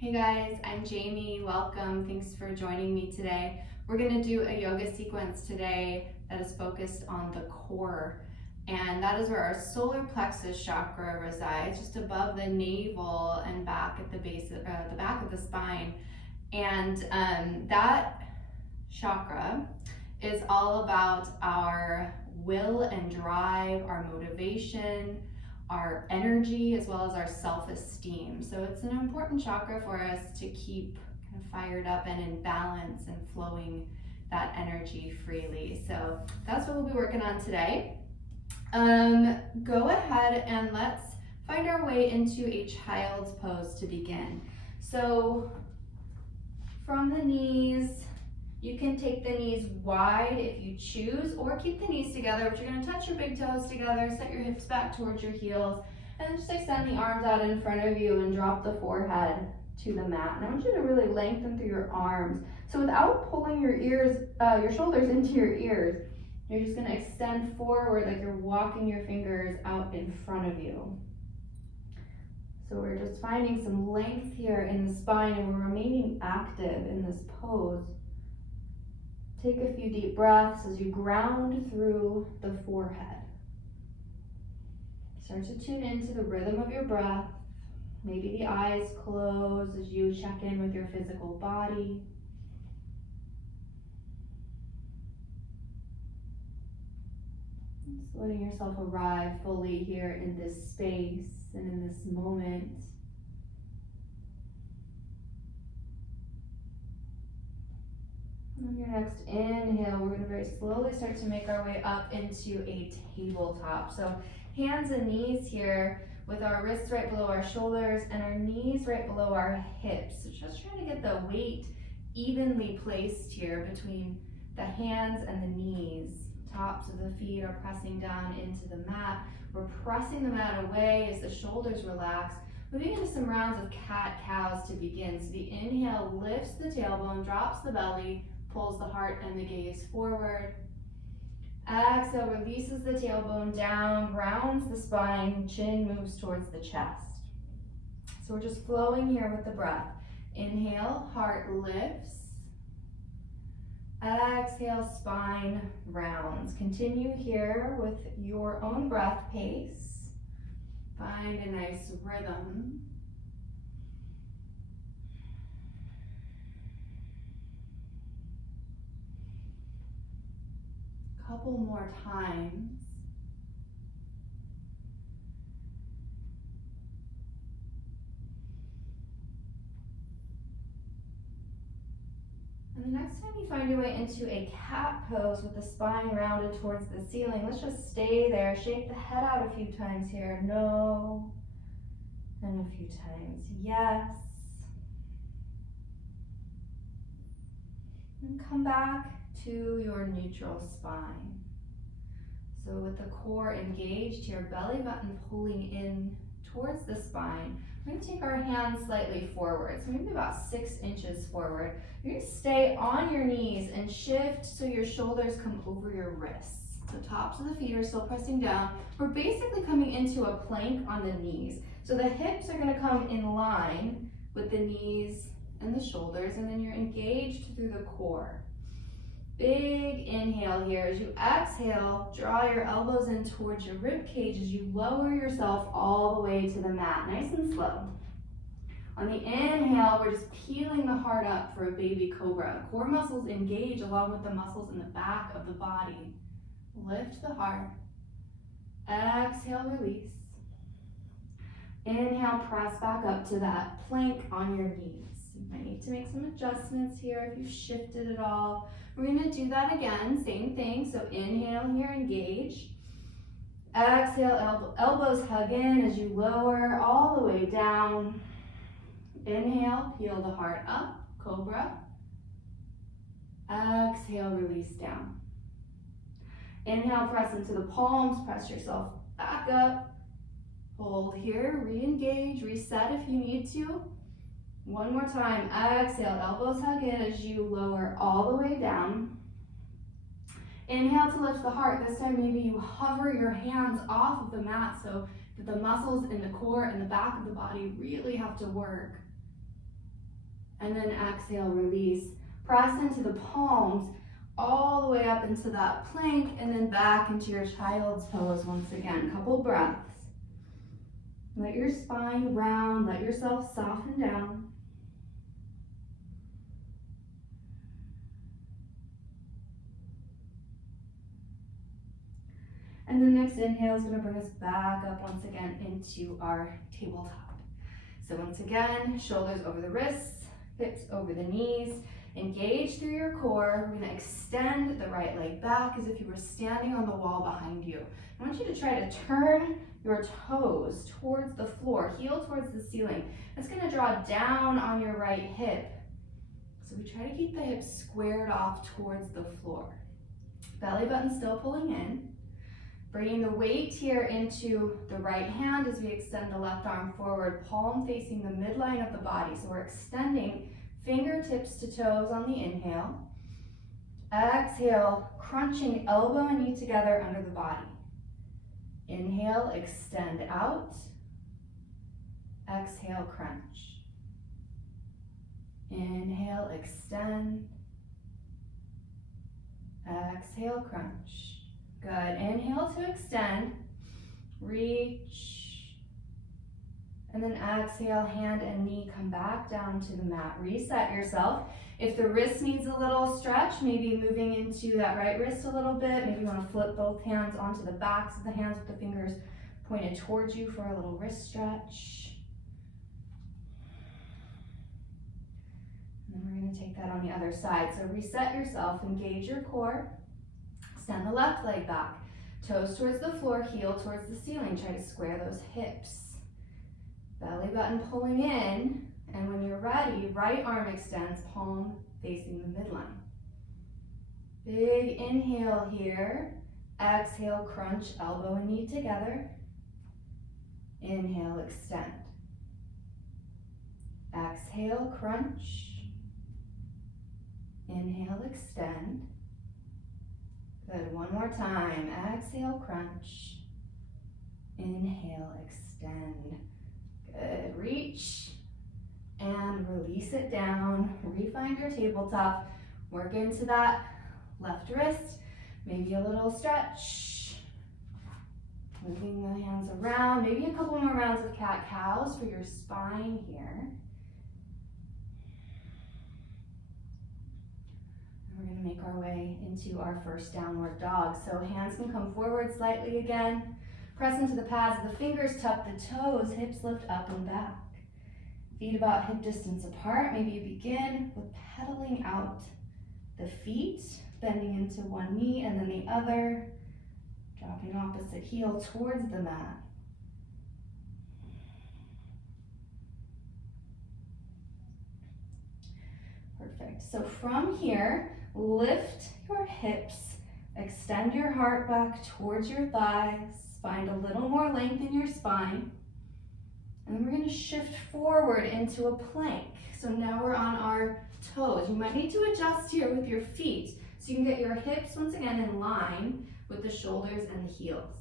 Hey guys, I'm Jamie. Welcome. Thanks for joining me today. We're going to do a yoga sequence today that is focused on the core, and that is where our solar plexus chakra resides, just above the navel and back at the base of the back of the spine. And that chakra is all about our will and drive, our motivation, our energy, as well as our self-esteem. So it's an important chakra for us to keep kind of fired up and in balance and flowing that energy freely. So that's what we'll be working on today. Go ahead and let's find our way into a child's pose to begin. So from the knees, you can take the knees wide if you choose, or keep the knees together, but you're going to touch your big toes together, set your hips back towards your heels, and just extend the arms out in front of you and drop the forehead to the mat. And I want you to really lengthen through your arms. So without pulling your your shoulders into your ears, you're just going to extend forward like you're walking your fingers out in front of you. So we're just finding some length here in the spine, and we're remaining active in this pose. Take a few deep breaths as you ground through the forehead. Start to tune into the rhythm of your breath. Maybe the eyes close as you check in with your physical body. Just letting yourself arrive fully here in this space and in this moment. On your next inhale, we're going to very slowly start to make our way up into a tabletop. So hands and knees here with our wrists right below our shoulders and our knees right below our hips. So just trying to get the weight evenly placed here between the hands and the knees. Tops of the feet are pressing down into the mat. We're pressing the mat away as the shoulders relax. Moving into some rounds of cat-cows to begin. So the inhale lifts the tailbone, drops the belly, pulls the heart and the gaze forward. Exhale releases the tailbone down, rounds the spine, chin moves towards the chest. So we're just flowing here with the breath. Inhale, heart lifts. Exhale, spine rounds. Continue here with your own breath pace. Find a nice rhythm. Couple more times. And the next time you find your way into a cat pose with the spine rounded towards the ceiling, let's just stay there. Shake the head out a few times here. No. And a few times yes. And come back to your neutral spine. So with the core engaged here, belly button pulling in towards the spine, we're going to take our hands slightly forward, so maybe about 6 inches forward. You're going to stay on your knees and shift so your shoulders come over your wrists. So tops of the feet are still pressing down. We're basically coming into a plank on the knees. So the hips are going to come in line with the knees and the shoulders, and then you're engaged through the core. Big inhale here. As you exhale, draw your elbows in towards your rib cage as you lower yourself all the way to the mat, nice and slow. On the inhale, we're just peeling the heart up for a baby cobra. Core muscles engage along with the muscles in the back of the body. Lift the heart. Exhale, release. Inhale, press back up to that plank on your knees. You might need to make some adjustments here if you've shifted at all. We're going to do that again, same thing. So inhale here, engage. Exhale, elbows hug in as you lower all the way down. Inhale, peel the heart up, cobra. Exhale, release down. Inhale, press into the palms, press yourself back up. Hold here, re-engage, reset if you need to. One more time, exhale, elbows hug in as you lower all the way down. Inhale to lift the heart. This time maybe you hover your hands off of the mat so that the muscles in the core and the back of the body really have to work. And then exhale, release. Press into the palms all the way up into that plank and then back into your child's pose once again. Couple breaths. Let your spine round, let yourself soften down. And the next inhale is going to bring us back up once again into our tabletop. So once again, shoulders over the wrists, hips over the knees. Engage through your core. We're going to extend the right leg back as if you were standing on the wall behind you. I want you to try to turn your toes towards the floor, heel towards the ceiling. It's going to draw down on your right hip. So we try to keep the hips squared off towards the floor. Belly button still pulling in. Bringing the weight here into the right hand as we extend the left arm forward, palm facing the midline of the body. So we're extending fingertips to toes on the inhale. Exhale, crunching elbow and knee together under the body. Inhale, extend out. Exhale, crunch. Inhale, extend. Exhale, crunch. Good. Inhale to extend. Reach. And then exhale, hand and knee come back down to the mat. Reset yourself. If the wrist needs a little stretch, maybe moving into that right wrist a little bit. Maybe you want to flip both hands onto the backs of the hands with the fingers pointed towards you for a little wrist stretch. And then we're going to take that on the other side. So reset yourself, engage your core. Extend the left leg back. Toes towards the floor, heel towards the ceiling. Try to square those hips. Belly button pulling in. And when you're ready, right arm extends, palm facing the midline. Big inhale here. Exhale, crunch, elbow and knee together. Inhale, extend. Exhale, crunch. Inhale, extend. Good, one more time. Exhale, crunch. Inhale, extend. Good, reach. And release it down. Refine your tabletop. Work into that left wrist. Maybe a little stretch. Moving the hands around. Maybe a couple more rounds of cat-cows for your spine here. We're going to make our way into our first downward dog. So hands can come forward slightly again. Press into the pads of the fingers, tuck the toes, hips lift up and back. Feet about hip distance apart. Maybe you begin with pedaling out the feet, bending into one knee and then the other, dropping opposite heel towards the mat. Perfect. So from here, lift your hips, extend your heart back towards your thighs, find a little more length in your spine. And then we're going to shift forward into a plank. So now we're on our toes. You might need to adjust here with your feet so you can get your hips once again in line with the shoulders and the heels.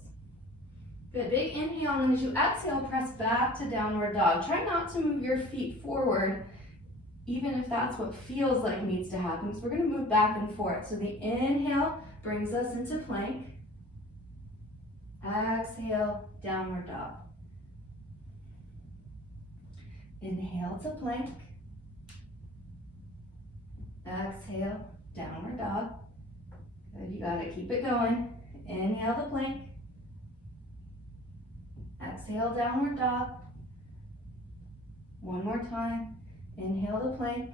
Good, big inhale, and then as you exhale, press back to downward dog. Try not to move your feet forward, even if that's what feels like needs to happen, because we're going to move back and forth. So the inhale brings us into plank. Exhale, downward dog. Inhale to plank. Exhale, downward dog. Good, you got it. Keep it going. Inhale to plank. Exhale, downward dog. One more time. Inhale to plank.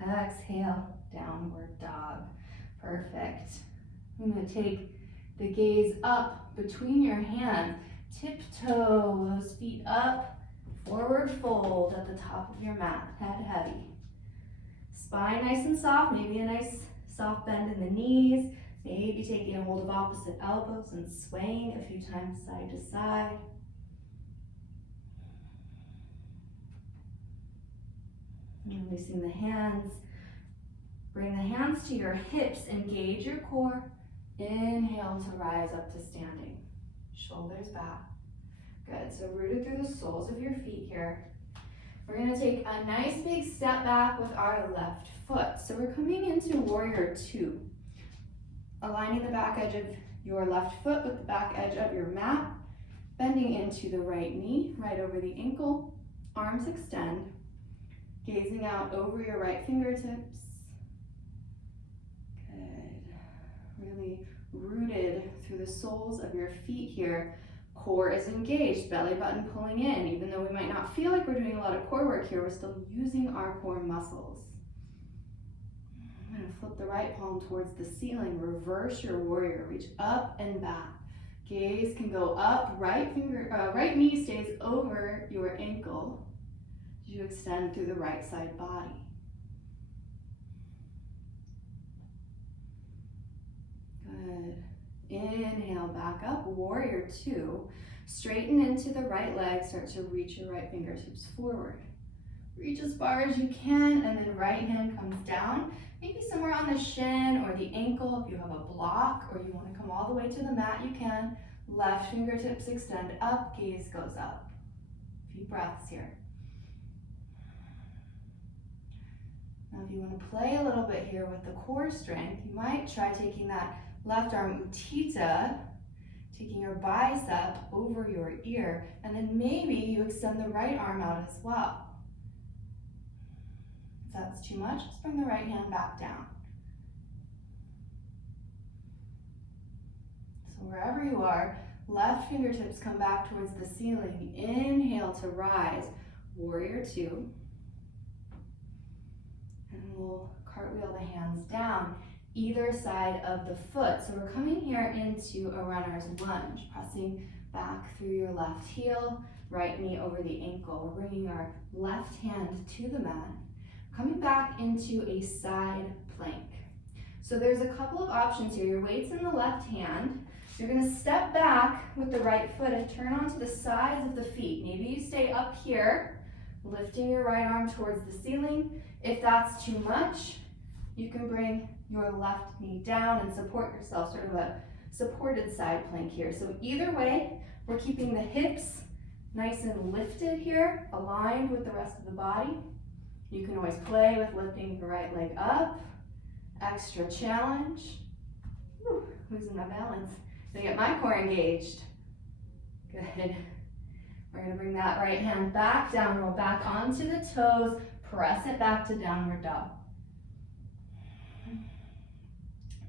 Exhale, downward dog. Perfect. I'm going to take the gaze up between your hands. Tiptoe those feet up. Forward fold at the top of your mat, head heavy. Spine nice and soft, maybe a nice soft bend in the knees. Maybe taking a hold of opposite elbows and swaying a few times side to side. Releasing the hands. Bring the hands to your hips, engage your core. Inhale to rise up to standing. Shoulders back. Good, so rooted through the soles of your feet here. We're we're gonna take a nice big step back with our left foot. So we're coming into warrior two, aligning the back edge of your left foot with the back edge of your mat, bending into the right knee, right over the ankle, arms extend, gazing out over your right fingertips. Good. Really rooted through the soles of your feet here. Core is engaged, belly button pulling in. Even though we might not feel like we're doing a lot of core work here, we're still using our core muscles. I'm gonna flip the right palm towards the ceiling, reverse your warrior, reach up and back. Gaze can go up, right knee stays over your ankle as you extend through the right side body. Good. Inhale, back up, warrior two. Straighten into the right leg, start to reach your right fingertips forward. Reach as far as you can, and then right hand comes down, maybe somewhere on the shin or the ankle. If you have a block or you want to come all the way to the mat, you can. Left fingertips extend up, gaze goes up. A few breaths here. Now if you want to play a little bit here with the core strength, you might try taking that left arm utthita, taking your bicep over your ear, and then maybe you extend the right arm out as well. If that's too much, just bring the right hand back down. So wherever you are, left fingertips come back towards the ceiling. Inhale to rise, warrior two. And we'll cartwheel the hands down either side of the foot. So we're coming here into a runner's lunge, pressing back through your left heel, right knee over the ankle. We're bringing our left hand to the mat, coming back into a side plank. So there's a couple of options here. Your weight's in the left hand. You're gonna step back with the right foot and turn onto the sides of the feet. Maybe you stay up here, lifting your right arm towards the ceiling. If that's too much, you can bring your left knee down and support yourself, sort of a supported side plank here. So either way, we're keeping the hips nice and lifted here, aligned with the rest of the body. You can always play with lifting the right leg up, extra challenge. Whew, losing my balance. Gonna get my core engaged. Good. We're gonna bring that right hand back down, roll back onto the toes, press it back to downward dog.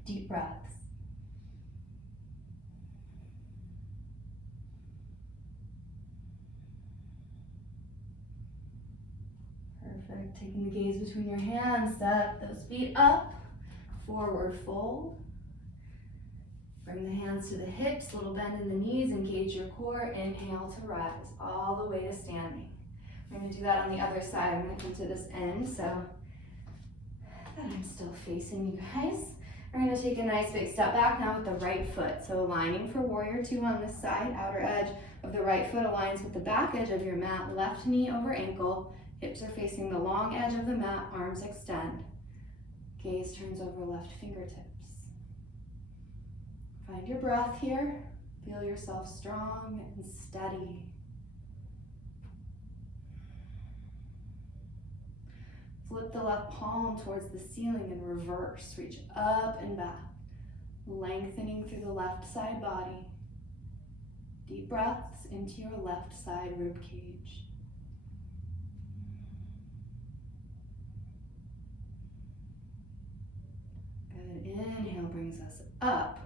Deep breaths. Perfect. Taking the gaze between your hands, step those feet up, forward fold. Bring the hands to the hips, little bend in the knees, engage your core. Inhale to rise, all the way to standing. We're gonna do that on the other side. I'm gonna come to this end so that I'm still facing you guys. We're gonna take a nice big step back now with the right foot. So aligning for warrior two on this side, outer edge of the right foot aligns with the back edge of your mat, left knee over ankle, hips are facing the long edge of the mat, arms extend. Gaze turns over left fingertips. Find your breath here. Feel yourself strong and steady. Flip the left palm towards the ceiling and reverse. Reach up and back, lengthening through the left side body. Deep breaths into your left side rib cage. Good. Inhale brings us up.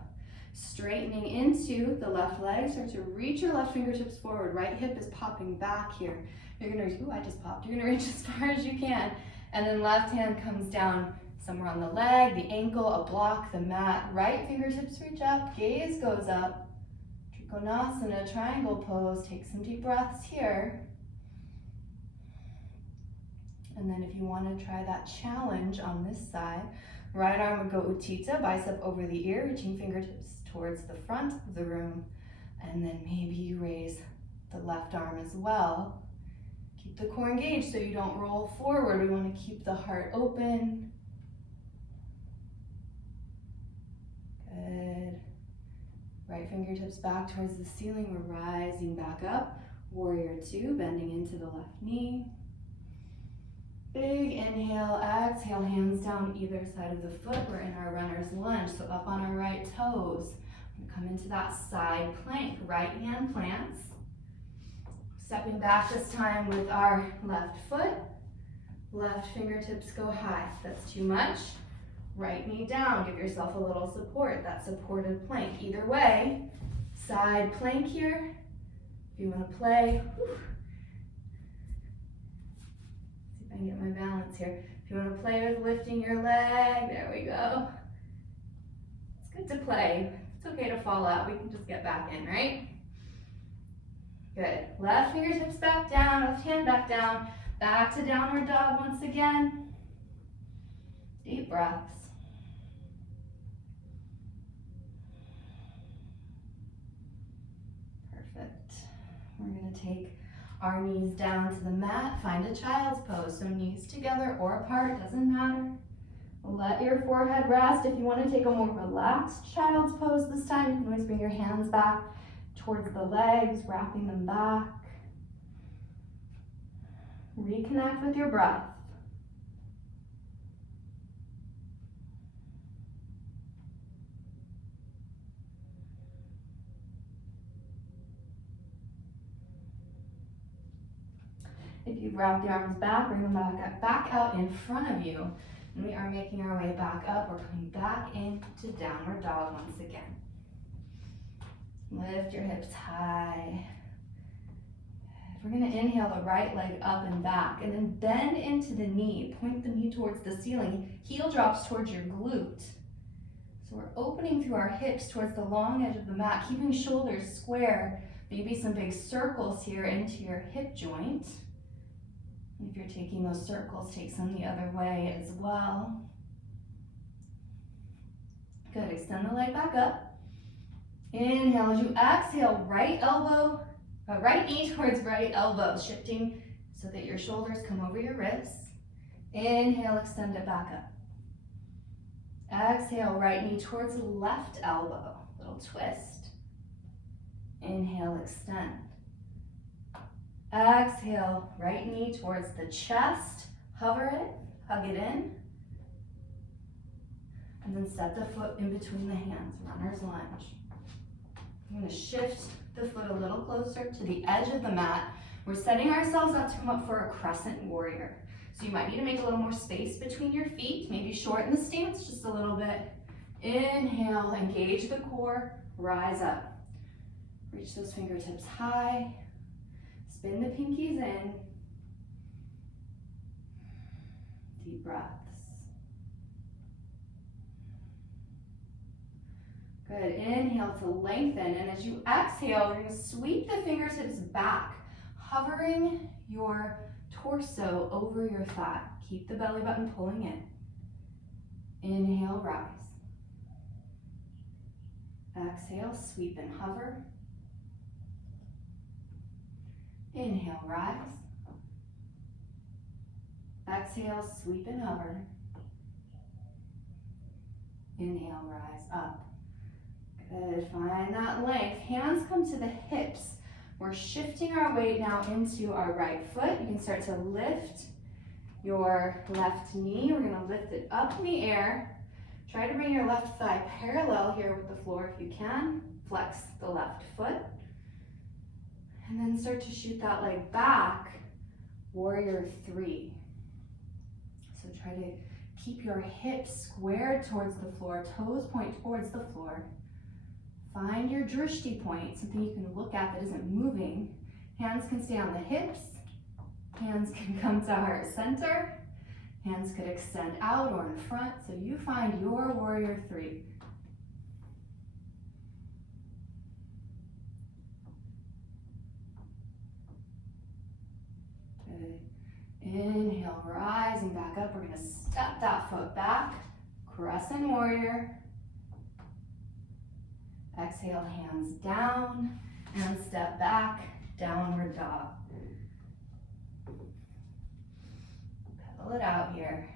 Straightening into the left leg. Start to reach your left fingertips forward. Right hip is popping back here. You're gonna reach, ooh, I just popped. You're gonna reach as far as you can. And then left hand comes down somewhere on the leg, the ankle, a block, the mat. Right fingertips reach up, gaze goes up. Trikonasana, triangle pose. Take some deep breaths here. And then if you want to try that challenge on this side, right arm would go utthita, bicep over the ear, reaching fingertips towards the front of the room. And then maybe you raise the left arm as well. Keep the core engaged so you don't roll forward. We want to keep the heart open. Good. Right fingertips back towards the ceiling. We're rising back up. Warrior two, bending into the left knee. Big inhale, exhale, hands down either side of the foot. We're in our runner's lunge, so up on our right toes. Come into that side plank, right hand plants. Stepping back this time with our left foot. Left fingertips go high. If that's too much, right knee down. Give yourself a little support, that supported plank. Either way, side plank here. If you want to play, see if I can get my balance here. If you want to play with lifting your leg, there we go. It's good to play. It's okay to fall out. We can just get back in, right? Good. Left fingertips back down, left hand back down. Back to downward dog once again. Deep breaths. Perfect. We're going to take our knees down to the mat. Find a child's pose. So knees together or apart, doesn't matter. Let your forehead rest. If you want to take a more relaxed child's pose this time, you can always bring your hands back towards the legs, wrapping them back. Reconnect with your breath. If you've wrapped the arms back, bring them back out in front of you. And we are making our way back up. We're coming back into downward dog once again. Lift your hips high. We're going to inhale the right leg up and back, and then bend into the knee. Point the knee towards the ceiling. Heel drops towards your glute. So we're opening through our hips towards the long edge of the mat, keeping shoulders square. Maybe some big circles here into your hip joint. If you're taking those circles, take some the other way as well. Good, extend the leg back up. Inhale as you exhale, right knee towards right elbow, shifting so that your shoulders come over your wrists. Inhale, extend it back up. Exhale, right knee towards left elbow, little twist. Inhale, extend. Exhale, right knee towards the chest, hover it, hug it in. And then step the foot in between the hands, runner's lunge. I'm going to shift the foot a little closer to the edge of the mat. We're setting ourselves up to come up for a crescent warrior. So you might need to make a little more space between your feet, maybe shorten the stance just a little bit. Inhale, engage the core, rise up. Reach those fingertips high. Spin the pinkies in. Deep breaths. Good, inhale to lengthen, and as you exhale, you're gonna sweep the fingertips back, hovering your torso over your thigh. Keep the belly button pulling in. Inhale, rise. Exhale, sweep and hover. Inhale, rise. Exhale, sweep and hover. Inhale, rise up. Good, find that length. Hands come to the hips. We're shifting our weight now into our right foot. You can start to lift your left knee. We're gonna lift it up in the air. Try to bring your left thigh parallel here with the floor if you can. Flex the left foot. And then start to shoot that leg back, warrior three. So try to keep your hips squared towards the floor, toes point towards the floor. Find your drishti point, something you can look at that isn't moving. Hands can stay on the hips. Hands can come to heart center. Hands could extend out or in front. So you find your warrior three. Good. Inhale, rising back up. We're gonna step that foot back. Crescent warrior. Exhale, hands down and step back, downward dog. Pedal it out here.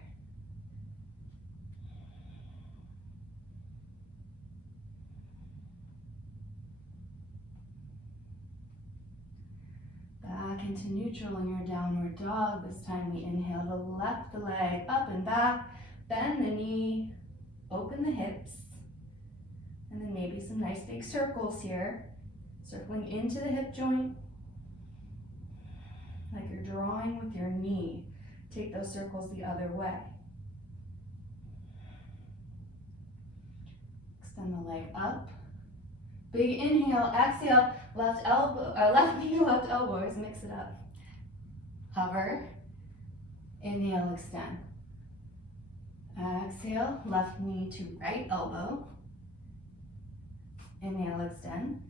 Back into neutral in your downward dog. This time we inhale to left the leg up and back, bend the knee, open the hips, and then maybe some nice big circles here, circling into the hip joint, like you're drawing with your knee. Take those circles the other way. Extend the leg up. Big inhale, exhale, left elbow, left knee, left elbow. Just mix it up. Hover. Inhale, extend. Exhale, left knee to right elbow. Inhale, extend.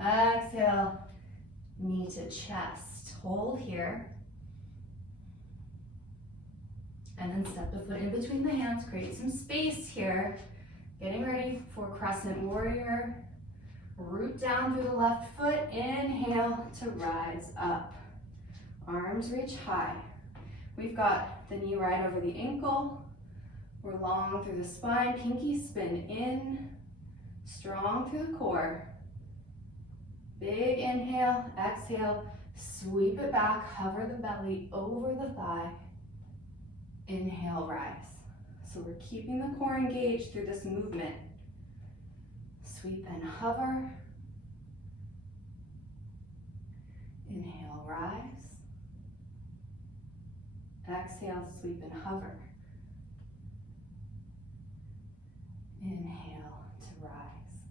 Exhale, knee to chest. Hold here. And then step the foot in between the hands. Create some space here. Getting ready for crescent warrior. Root down through the left foot. Inhale to rise up. Arms reach high. We've got the knee right over the ankle. We're long through the spine. Pinky spin in. Strong through the core. Big inhale. Exhale. Sweep it back. Hover the belly over the thigh. Inhale, rise. So we're keeping the core engaged through this movement. Sweep and hover. Inhale, rise. Exhale, sweep and hover. Inhale to rise.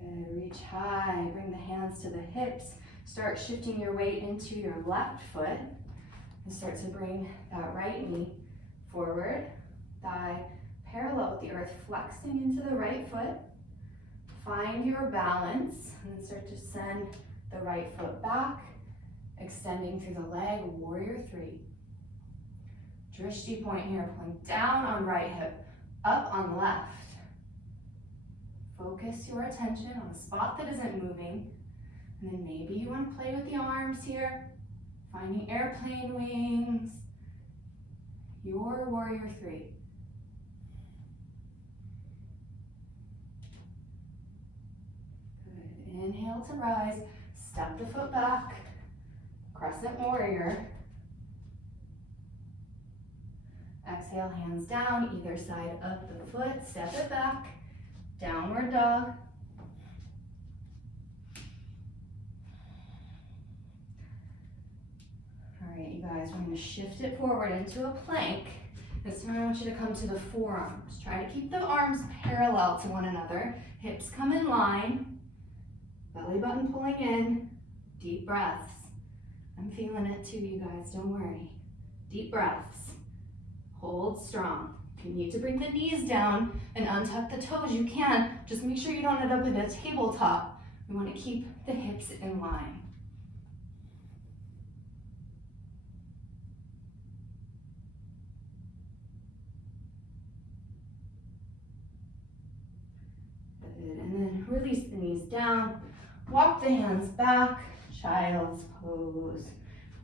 Good, reach high, bring the hands to the hips. Start shifting your weight into your left foot and start to bring that right knee forward, thigh parallel with the earth, flexing into the right foot. Find your balance and then start to send the right foot back, extending through the leg, warrior three. Drishti point here, pulling down on right hip, up on left. Focus your attention on a spot that isn't moving. And then maybe you want to play with the arms here, finding airplane wings. Your warrior three. Good. Inhale to rise. Step the foot back. Crescent warrior. Exhale, hands down, either side of the foot. Step it back. Downward dog. All right, you guys, we're going to shift it forward into a plank. This time I want you to come to the forearms. Try to keep the arms parallel to one another. Hips come in line. Belly button pulling in. Deep breaths. I'm feeling it too, you guys, don't worry. Deep breaths. Hold strong. If you need to bring the knees down and untuck the toes, you can. Just make sure you don't end up in a tabletop. We want to keep the hips in line. And then release the knees down, walk the hands back, child's pose.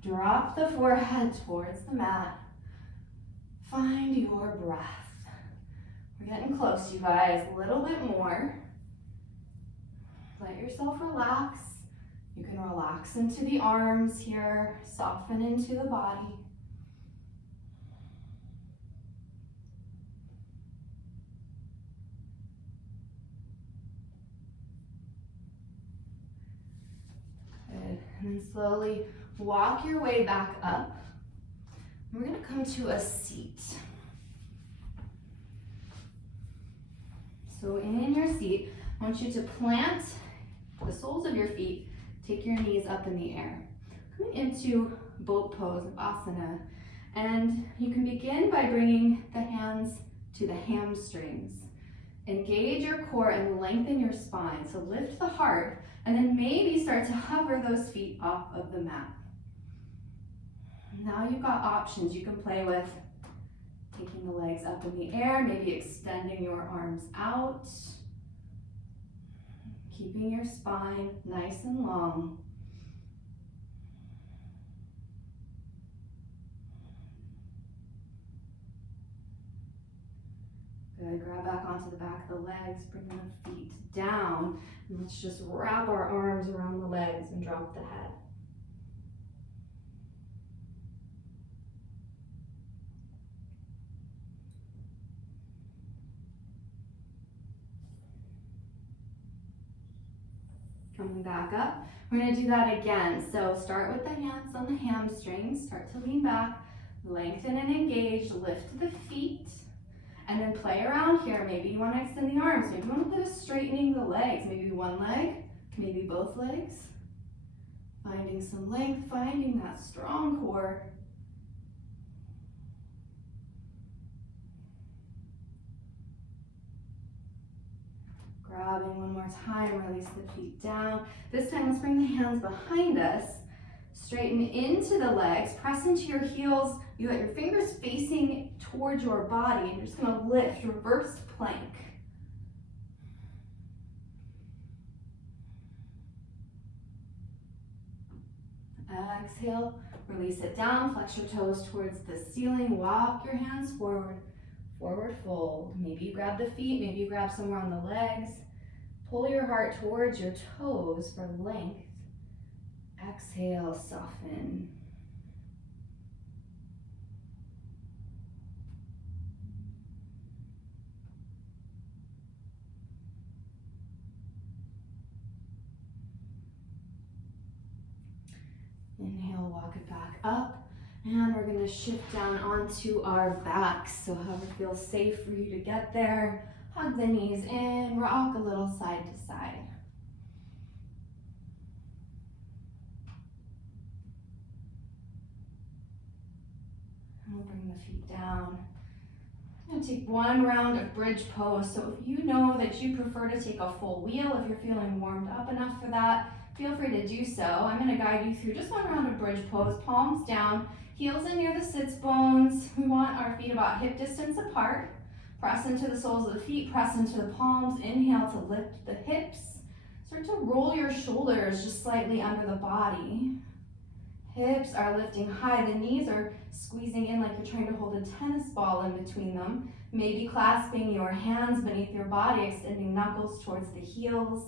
Drop the forehead towards the mat. Find your breath. We're getting close, you guys, a little bit more. Let yourself relax. You can relax into the arms here, soften into the body. Good. And then slowly walk your way back up. We're going to come to a seat. So in your seat, I want you to plant the soles of your feet, take your knees up in the air. Coming into boat pose, asana. And you can begin by bringing the hands to the hamstrings. Engage your core and lengthen your spine. So lift the heart and then maybe start to hover those feet off of the mat. Now you've got options you can play with. Taking the legs up in the air, maybe extending your arms out. Keeping your spine nice and long. Good, grab back onto the back of the legs, bring the feet down. And let's just wrap our arms around the legs and drop the head. Coming back up. We're gonna do that again. So start with the hands on the hamstrings, start to lean back, lengthen and engage, lift the feet, and then play around here. Maybe you wanna extend the arms, maybe you wanna put a straightening the legs, maybe one leg, maybe both legs. Finding some length, finding that strong core. Grabbing one more time, release the feet down. This time, let's bring the hands behind us. Straighten into the legs, press into your heels. You got your fingers facing towards your body, and you're just gonna lift, reverse plank. Exhale, release it down, flex your toes towards the ceiling, walk your hands forward, forward fold. Maybe you grab the feet, maybe you grab somewhere on the legs. Pull your heart towards your toes for length. Exhale, soften. Inhale, walk it back up. And we're gonna shift down onto our backs. So however feels safe for you to get there. Hug the knees in, rock a little side to side. And we'll bring the feet down. I'm gonna take one round of bridge pose. So if you know that you prefer to take a full wheel, if you're feeling warmed up enough for that, feel free to do so. I'm gonna guide you through just one round of bridge pose, palms down, heels in near the sits bones. We want our feet about hip distance apart. Press into the soles of the feet, press into the palms. Inhale to lift the hips. Start to roll your shoulders just slightly under the body. Hips are lifting high. The knees are squeezing in like you're trying to hold a tennis ball in between them. Maybe clasping your hands beneath your body, extending knuckles towards the heels.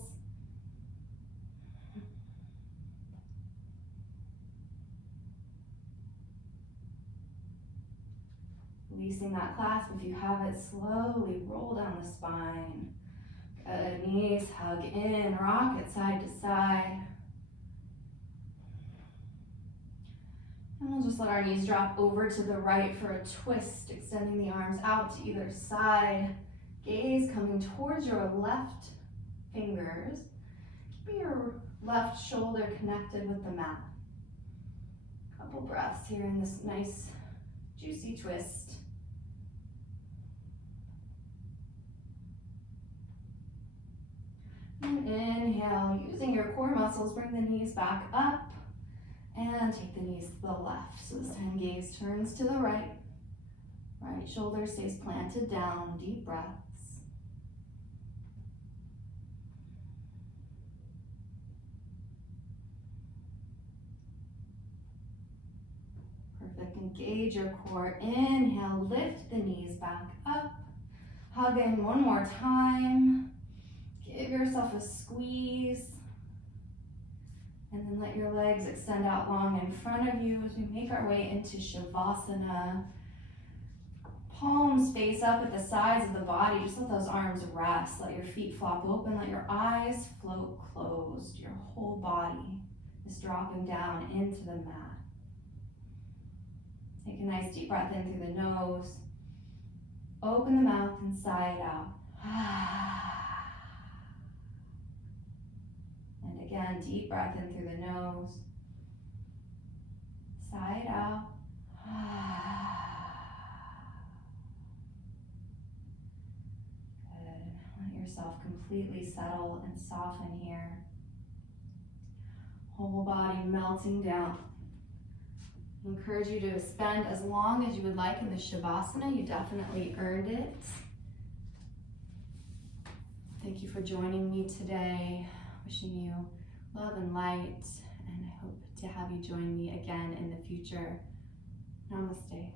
Releasing that clasp. If you have it, slowly roll down the spine. Good. Knees hug in, rock it side to side. And we'll just let our knees drop over to the right for a twist, extending the arms out to either side. Gaze coming towards your left fingers. Keeping your left shoulder connected with the mat. Couple breaths here in this nice, juicy twist. And inhale, using your core muscles, bring the knees back up and take the knees to the left. So this time gaze turns to the right. Right shoulder stays planted down, deep breaths. Perfect, engage your core. Inhale, lift the knees back up. Hug in one more time. Give yourself a squeeze. And then let your legs extend out long in front of you as we make our way into Shavasana. Palms face up at the sides of the body. Just let those arms rest. Let your feet flop open. Let your eyes float closed. Your whole body is dropping down into the mat. Take a nice deep breath in through the nose. Open the mouth and sigh it out. And again, deep breath in through the nose. Sigh it out. Good. Let yourself completely settle and soften here. Whole body melting down. I encourage you to spend as long as you would like in the Shavasana. You definitely earned it. Thank you for joining me today. Wishing you love and light, and I hope to have you join me again in the future. Namaste.